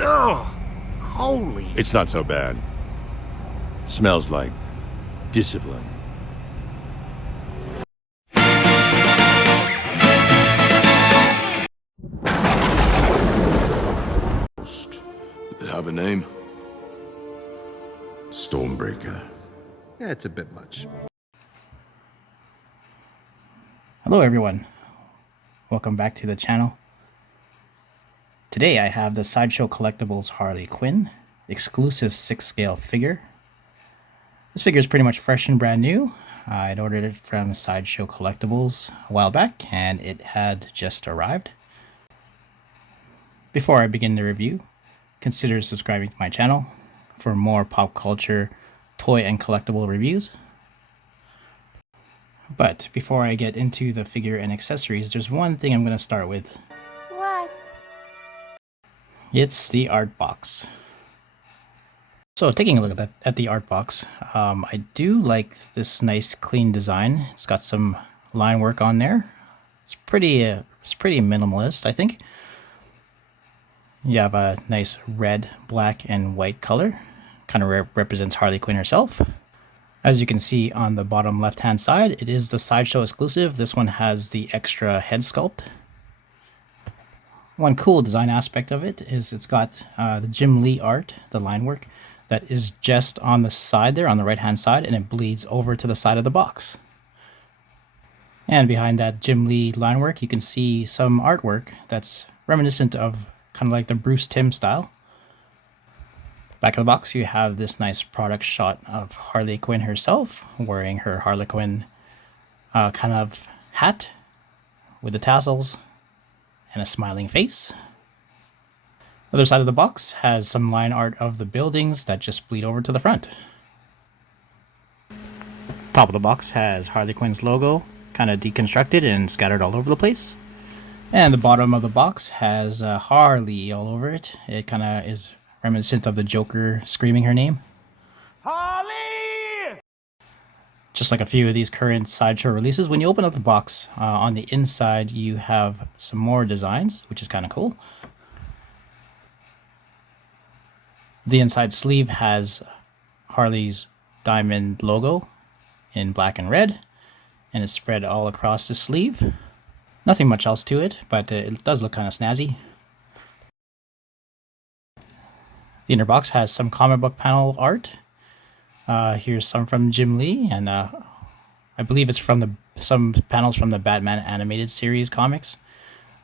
Ugh! Holy... It's not so bad. Smells like discipline. Did it have a name? Stormbreaker. Yeah, it's a bit much. Hello everyone, welcome back to the channel. Today I have the Sideshow Collectibles Harley Quinn exclusive 6-scale figure. This figure is pretty much fresh and brand new. I'd ordered it from Sideshow Collectibles a while back and it had just arrived. Before I begin the review, consider subscribing to my channel for more pop culture, toy and collectible reviews. But before I get into the figure and accessories, there's one thing I'm going to start with. What? It's the art box. So taking a look at the art box, I do like this nice clean design. It's got some line work on there. It's pretty minimalist, I think. You have a nice red, black, and white color. Kind of represents Harley Quinn herself. As you can see on the bottom left hand side, it is the Sideshow exclusive. This one has the extra head sculpt. One cool design aspect of it is it's got the Jim Lee art, the line work, that is just on the side there, on the right hand side, and it bleeds over to the side of the box. And behind that Jim Lee line work, you can see some artwork that's reminiscent of kind of like the Bruce Timm style. Back of the box, you have this nice product shot of Harley Quinn herself wearing her Harley Quinn kind of hat with the tassels and a smiling face. The other side of the box has some line art of the buildings that just bleed over to the front. Top of the box has Harley Quinn's logo kind of deconstructed and scattered all over the place. And the bottom of the box has Harley all over it. It kind of is reminiscent of the Joker screaming her name. Harley! Just like a few of these current Sideshow releases, when you open up the box, on the inside you have some more designs, which is kind of cool. The inside sleeve has Harley's diamond logo in black and red, and it's spread all across the sleeve. Nothing much else to it, but it does look kind of snazzy. The inner box has some comic book panel art. Here's some from Jim Lee, and I believe it's from some panels from the Batman animated series comics.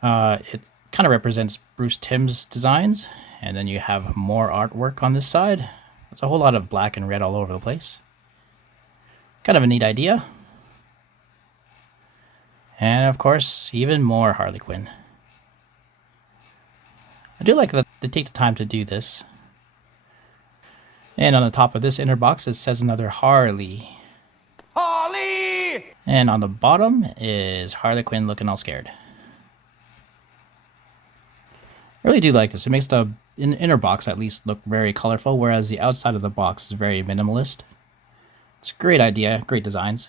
It kind of represents Bruce Timm's designs, and then you have more artwork on this side. It's a whole lot of black and red all over the place. Kind of a neat idea. And of course, even more Harley Quinn. I do like that they take the time to do this. And on the top of this inner box, it says another Harley. Harley! And on the bottom is Harley Quinn looking all scared. I really do like this. It makes the inner box at least look very colorful, whereas the outside of the box is very minimalist. It's a great idea, great designs.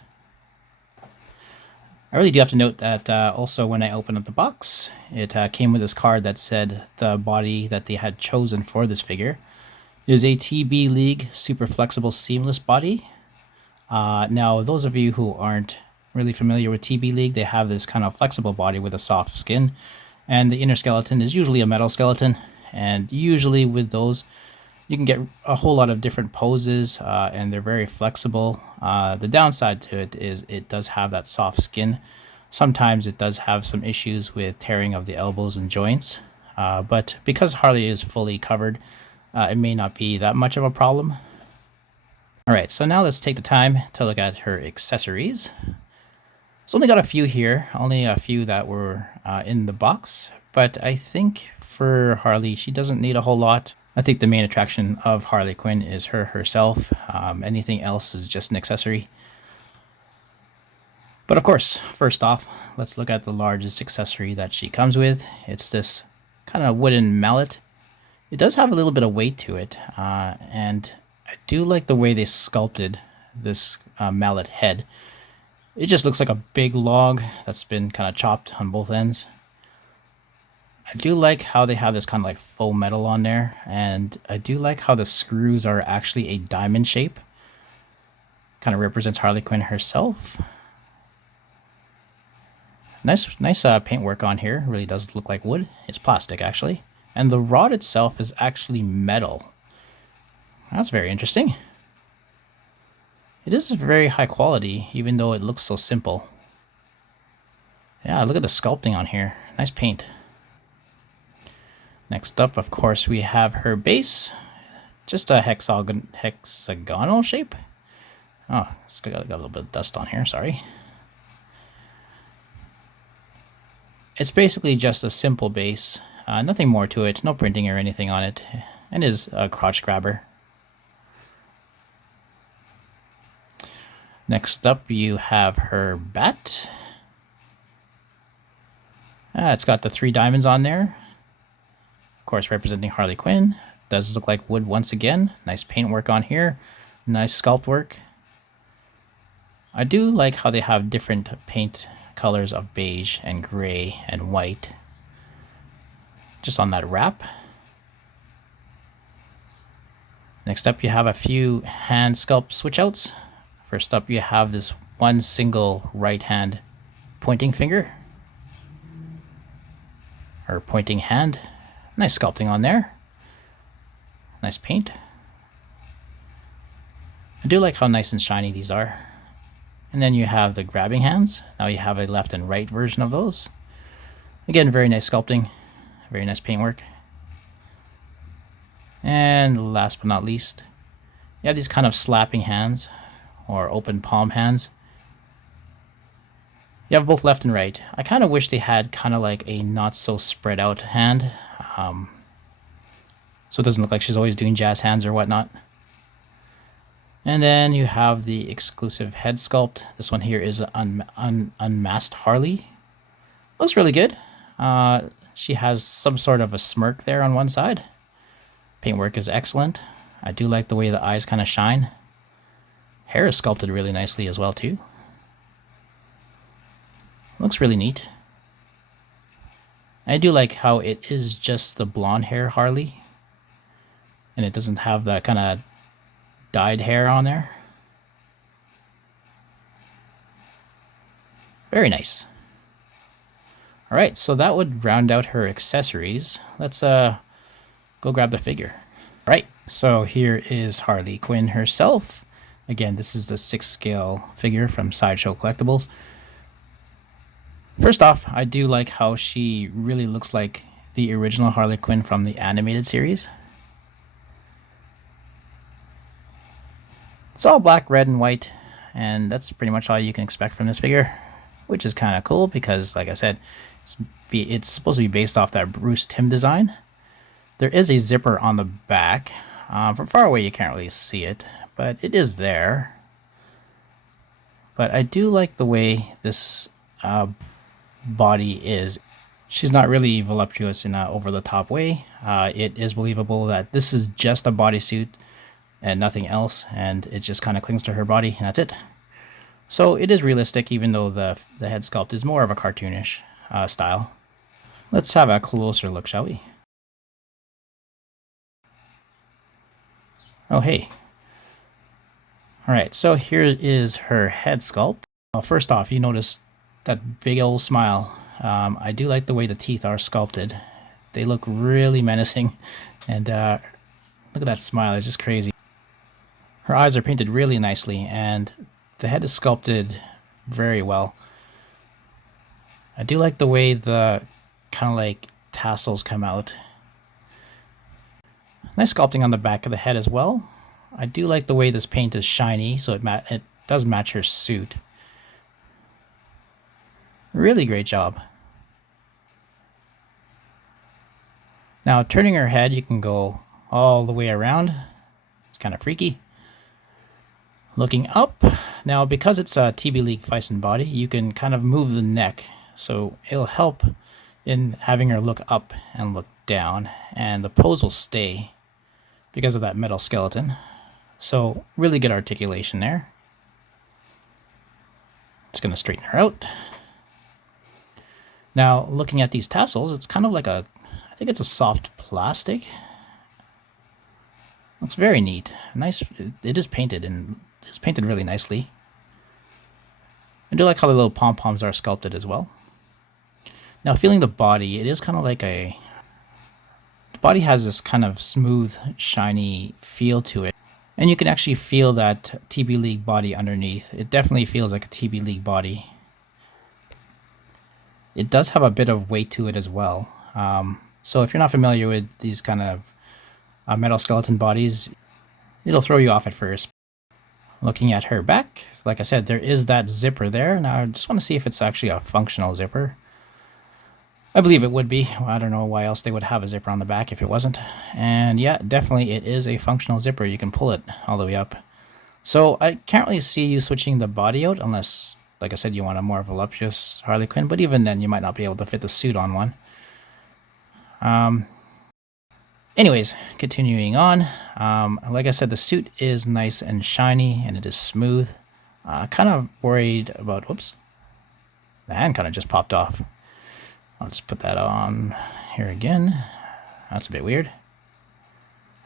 I really do have to note that also when I opened up the box, it came with this card that said the body that they had chosen for this figure is a TBleague super flexible seamless body. Now, those of you who aren't really familiar with TBleague, they have this kind of flexible body with a soft skin, and the inner skeleton is usually a metal skeleton, and usually with those you can get a whole lot of different poses, and they're very flexible. The downside to it is it does have that soft skin. Sometimes it does have some issues with tearing of the elbows and joints, but because Harley is fully covered, it may not be that much of a problem. Alright, so now let's take the time to look at her accessories. It's only got a few here, only a few that were in the box, but I think for Harley, she doesn't need a whole lot. I think the main attraction of Harley Quinn is herself. Anything else is just an accessory. But of course, first off, let's look at the largest accessory that she comes with. It's this kind of wooden mallet. It does have a little bit of weight to it, and I do like the way they sculpted this mallet head. It just looks like a big log that's been kind of chopped on both ends. I do like how they have this kind of like faux metal on there, and I do like how the screws are actually a diamond shape. Kind of represents Harley Quinn herself. Nice paintwork on here. Really does look like wood. It's plastic actually, and the rod itself is actually metal. That's very interesting. It is very high quality, even though it looks so simple. Yeah, look at the sculpting on here. Nice paint. Next up, of course, we have her base. Just a hexagonal shape. Oh, it's got a little bit of dust on here, sorry. It's basically just a simple base. Nothing more to it, no printing or anything on it. And is a crotch grabber. Next up, you have her bat. It's got the 3 diamonds on there. Of course, representing Harley Quinn. Does look like wood once again. Nice paintwork on here. Nice sculpt work. I do like how they have different paint colors of beige and gray and white. Just on that wrap. Next up, you have a few hand sculpt switch outs. First up, you have this one single right hand pointing finger. Or pointing hand. Nice sculpting on there. Nice paint. I do like how nice and shiny these are. And then you have the grabbing hands. Now you have a left and right version of those. Again, very nice sculpting. Very nice paintwork. And last but not least, you have these kind of slapping hands or open palm hands. You have both left and right. I kind of wish they had kind of like a not so spread out hand. So it doesn't look like she's always doing jazz hands or whatnot. And then you have the exclusive head sculpt. This one here is an unmasked Harley. Looks really good. She has some sort of a smirk there on one side. Paintwork is excellent. I do like the way the eyes kind of shine. Hair is sculpted really nicely as well too. Looks really neat. I do like how it is just the blonde hair Harley. And it doesn't have that kind of dyed hair on there. Very nice. Alright, so that would round out her accessories. Let's go grab the figure. Alright, so here is Harley Quinn herself. Again, this is the 6 scale figure from Sideshow Collectibles. First off, I do like how she really looks like the original Harley Quinn from the animated series. It's all black, red, and white, and that's pretty much all you can expect from this figure, which is kind of cool because, like I said, it's supposed to be based off that Bruce Timm design. There is a zipper on the back. From far away you can't really see it, but it is there. But I do like the way this body is. She's not really voluptuous in an over-the-top way. It is believable that this is just a bodysuit and nothing else, and it just kind of clings to her body, and that's it. So it is realistic, even though the head sculpt is more of a cartoonish style. Let's have a closer look, shall we? Oh, hey. Alright, so here is her head sculpt. Well, first off, you notice that big old smile. I do like the way the teeth are sculpted. They look really menacing, and look at that smile, it's just crazy. Her eyes are painted really nicely, and the head is sculpted very well. I do like the way the kind of like tassels come out. Nice sculpting on the back of the head as well. I do like the way this paint is shiny, so it does match her suit. Really great job. Now turning her head, you can go all the way around. It's kind of freaky. Looking up, now because it's a TBleague Feisen body, you can kind of move the neck, so it'll help in having her look up and look down, and the pose will stay because of that metal skeleton. So really good articulation there. It's going to straighten her out. Now, looking at these tassels, it's kind of like I think it's a soft plastic. Looks very neat. Nice. It is painted, and it's painted really nicely. I do like how the little pom-poms are sculpted as well. Now, feeling the body, it is kind of like the body has this kind of smooth, shiny feel to it. And you can actually feel that TBleague body underneath. It definitely feels like a TBleague body. It does have a bit of weight to it as well. So if you're not familiar with these kind of metal skeleton bodies, it'll throw you off at first. Looking at her back, like I said, there is that zipper there. Now I just want to see if it's actually a functional zipper. I believe it would be. I don't know why else they would have a zipper on the back if it wasn't. And yeah, definitely it is a functional zipper. You can pull it all the way up. So I can't really see you switching the body out unless, like I said, you want a more voluptuous Harley Quinn. But even then, you might not be able to fit the suit on one. Anyways, continuing on. Like I said, the suit is nice and shiny and it is smooth. Kind of worried about, whoops, the hand kind of just popped off. I'll just put that on here again. That's a bit weird.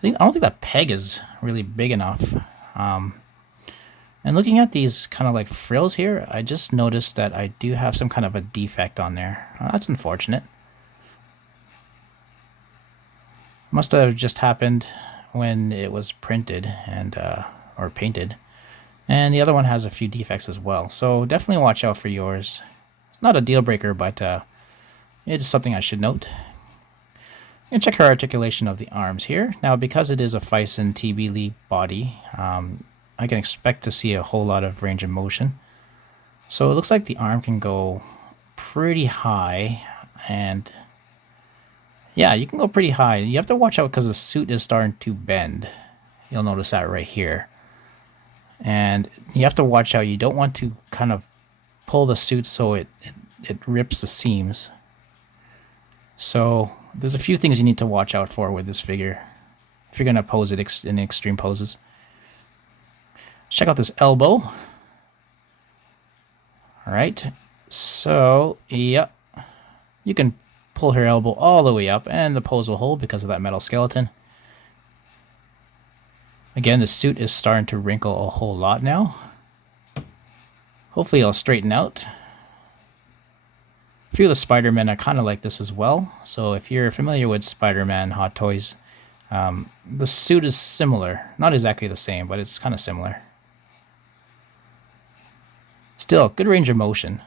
I don't think that peg is really big enough. And looking at these kind of like frills here, I just noticed that I do have some kind of a defect on there. That's unfortunate. Must have just happened when it was printed and or painted. And the other one has a few defects as well. So definitely watch out for yours. It's not a deal breaker, but it is something I should note. And check her articulation of the arms here. Now, because it is a Fison TBleague body, I can expect to see a whole lot of range of motion. So it looks like the arm can go pretty high, and yeah, you can go pretty high. You have to watch out because the suit is starting to bend. You'll notice that right here. And you have to watch out. You don't want to kind of pull the suit so it rips the seams. So there's a few things you need to watch out for with this figure if you're going to pose it in extreme poses. Check out this elbow. All right. So, yeah, you can pull her elbow all the way up and the pose will hold because of that metal skeleton. Again, the suit is starting to wrinkle a whole lot now. Hopefully it'll straighten out. A few of the Spider-Men are kind of like this as well. So if you're familiar with Spider-Man Hot Toys, the suit is similar. Not exactly the same, but it's kind of similar. Still, good range of motion.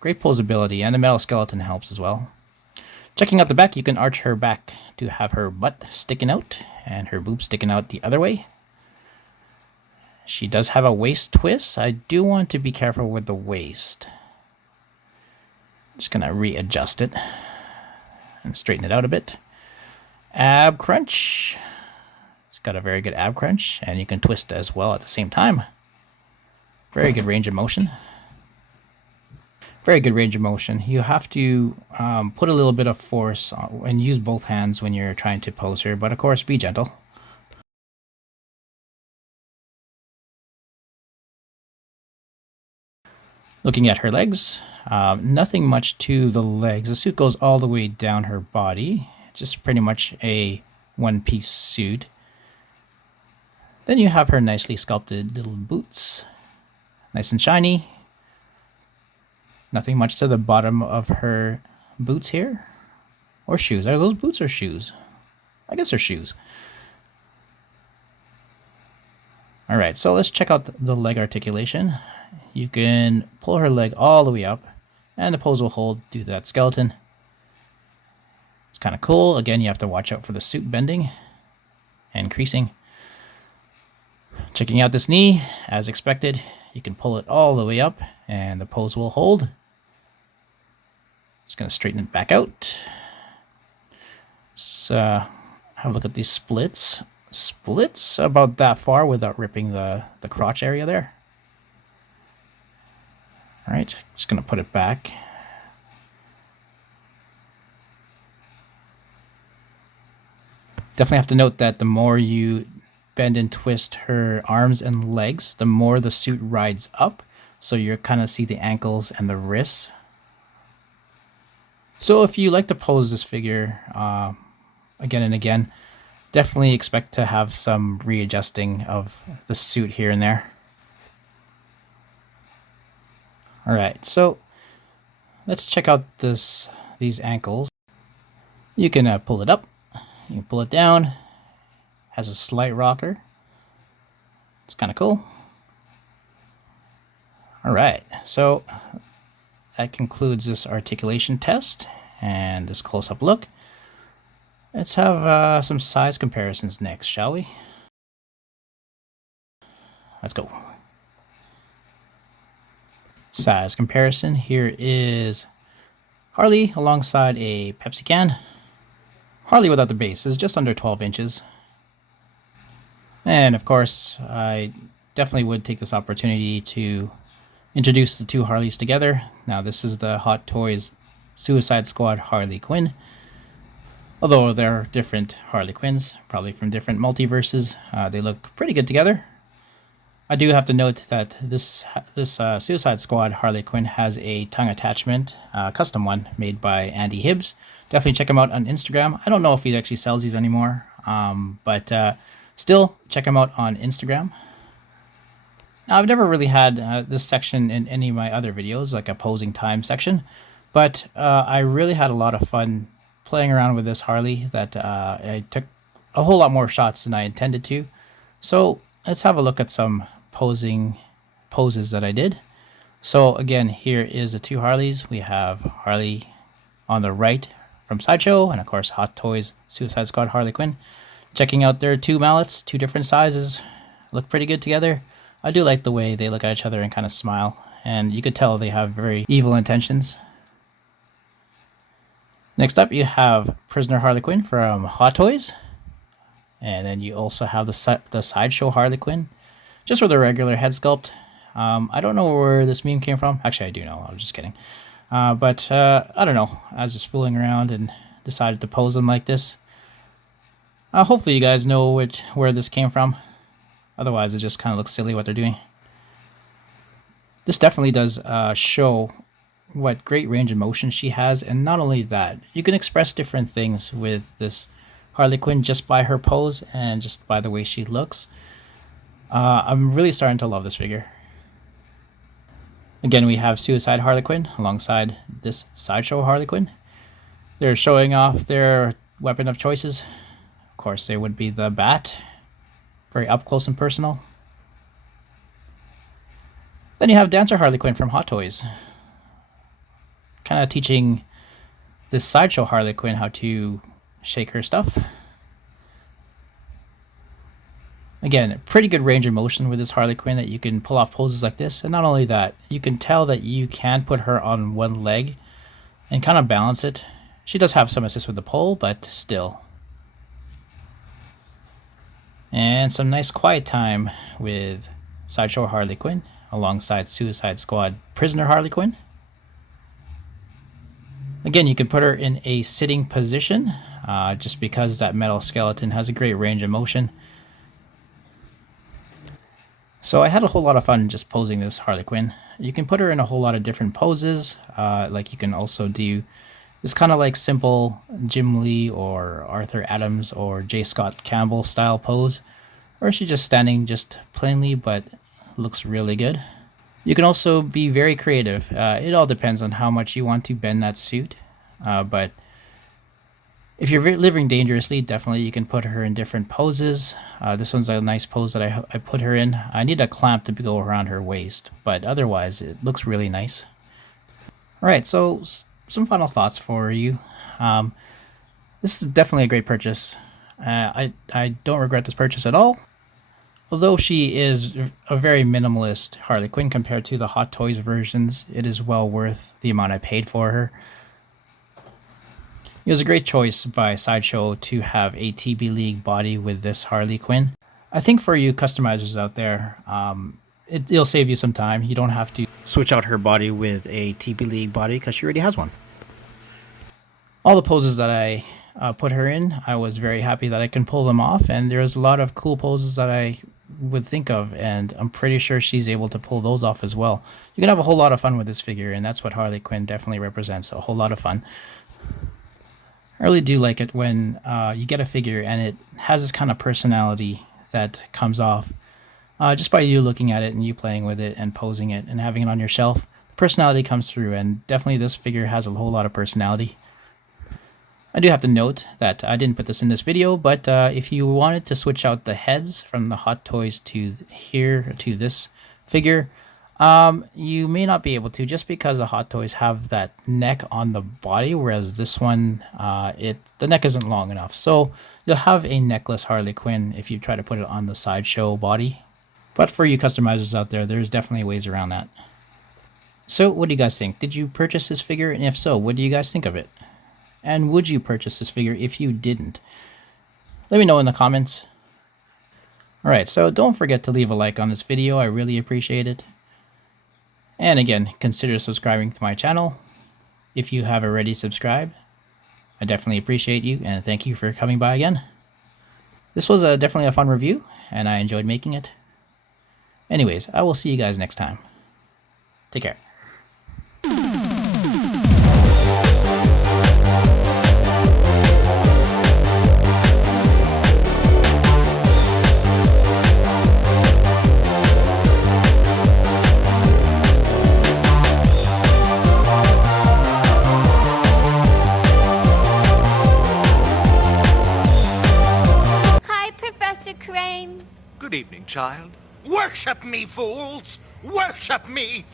Great posability, and the metal skeleton helps as well. Checking out the back, you can arch her back to have her butt sticking out and her boobs sticking out the other way. She does have a waist twist. I do want to be careful with the waist. Just going to readjust it and straighten it out a bit. Ab crunch. It's got a very good ab crunch, and you can twist as well at the same time. Very good range of motion. Very good range of motion. You have to put a little bit of force on, and use both hands when you're trying to pose her, but of course be gentle. Looking at her legs, nothing much to the legs. The suit goes all the way down her body, just pretty much a one-piece suit. Then you have her nicely sculpted little boots, nice and shiny. Nothing much to the bottom of her boots here. Or shoes. Are those boots or shoes? I guess they're shoes. Alright, so let's check out the leg articulation. You can pull her leg all the way up, and the pose will hold due to that skeleton. It's kind of cool. Again, you have to watch out for the suit bending and creasing. Checking out this knee, as expected, you can pull it all the way up, and the pose will hold. Just going to straighten it back out. Let's have a look at these splits. Splits about that far without ripping the crotch area there. Alright, just going to put it back. Definitely have to note that the more you bend and twist her arms and legs, the more the suit rides up. So you kind of see the ankles and the wrists. So if you like to pose this figure again and again, definitely expect to have some readjusting of the suit here and there. All right, so let's check out these ankles. You can pull it up, you can pull it down. Has a slight rocker. It's kind of cool. All right, so that concludes this articulation test and this close-up look. Let's have some size comparisons next, shall we? Let's go. Size comparison. Here is Harley alongside a Pepsi can. Harley without the base is just under 12 inches. And of course, I definitely would take this opportunity to introduce the two Harleys together. Now this is the Hot Toys Suicide Squad Harley Quinn. Although they're different Harley Quinns, probably from different multiverses, they look pretty good together. I do have to note that this Suicide Squad Harley Quinn has a tongue attachment, custom one made by Andy Hibbs. Definitely check him out on Instagram. I don't know if he actually sells these anymore, but still check him out on Instagram. Now, I've never really had this section in any of my other videos, like a posing time section, but I really had a lot of fun playing around with this Harley that I took a whole lot more shots than I intended to. So let's have a look at some poses that I did. So again, here is the two Harleys. We have Harley on the right from Sideshow, and of course Hot Toys Suicide Squad Harley Quinn. Checking out their two mallets, two different sizes, look pretty good together. I do like the way they look at each other and kind of smile, and you could tell they have very evil intentions. Next up, you have Prisoner Harley Quinn from Hot Toys. And then you also have the Sideshow Harley Quinn, just with a regular head sculpt. I don't know where this meme came from. Actually, I do know. I was just kidding. But I don't know. I was just fooling around and decided to pose them like this. Hopefully you guys know where this came from. Otherwise, it just kind of looks silly what they're doing. This definitely does show what great range of motion she has, and not only that, you can express different things with this Harley Quinn just by her pose and just by the way she looks. I'm really starting to love this figure. Again, we have Suicide Harley Quinn alongside this Sideshow Harley Quinn. They're showing off their weapon of choices. Of course, they would be the bat, very up close and personal. Then you have Dancer Harley Quinn from Hot Toys, kind of teaching this Sideshow Harley Quinn how to shake her stuff. Again, pretty good range of motion with this Harley Quinn, that you can pull off poses like this. And not only that, you can tell that you can put her on one leg and kind of balance it. She does have some assist with the pole, but still. And some nice quiet time with Sideshow Harley Quinn alongside Suicide Squad Prisoner Harley Quinn. Again, you can put her in a sitting position, just because that metal skeleton has a great range of motion. So I had a whole lot of fun just posing this Harley Quinn. You can put her in a whole lot of different poses. Like you can also do this kind of like simple Jim Lee or Arthur Adams or J. Scott Campbell style pose. Or she's just standing just plainly, but looks really good. You can also be very creative. It all depends on how much you want to bend that suit. But if you're living dangerously, definitely you can put her in different poses. This one's a nice pose that I put her in. I need a clamp to go around her waist, but otherwise it looks really nice. Alright, so some final thoughts for you. This is definitely a great purchase. I don't regret this purchase at all. Although she is a very minimalist Harley Quinn compared to the Hot Toys versions, it is well worth the amount I paid for her. It was a great choice by Sideshow to have a TBleague body with this Harley Quinn. I think for you customizers out there, it'll save you some time. You don't have to switch out her body with a TBleague body because she already has one. All the poses that I put her in, I was very happy that I can pull them off, and there's a lot of cool poses that I would think of, and I'm pretty sure she's able to pull those off as well. You can have a whole lot of fun with this figure, and that's what Harley Quinn definitely represents, a whole lot of fun. I really do like it when you get a figure and it has this kind of personality that comes off just by you looking at it and you playing with it and posing it and having it on your shelf. The personality comes through, and definitely this figure has a whole lot of personality. I do have to note that I didn't put this in this video, but if you wanted to switch out the heads from the Hot Toys to here to this figure, you may not be able to, just because the Hot Toys have that neck on the body, whereas this one, the neck isn't long enough. So you'll have a neckless Harley Quinn if you try to put it on the Sideshow body. But for you customizers out there, there's definitely ways around that. So what do you guys think? Did you purchase this figure? And if so, what do you guys think of it? And would you purchase this figure if you didn't? Let me know in the comments. Alright, so don't forget to leave a like on this video. I really appreciate it. And again, consider subscribing to my channel. If you have already subscribed, I definitely appreciate you, and thank you for coming by again. This was definitely a fun review, and I enjoyed making it. Anyways, I will see you guys next time. Take care. Hi, Professor Crane. Good evening, child. Worship me, fools! Worship me!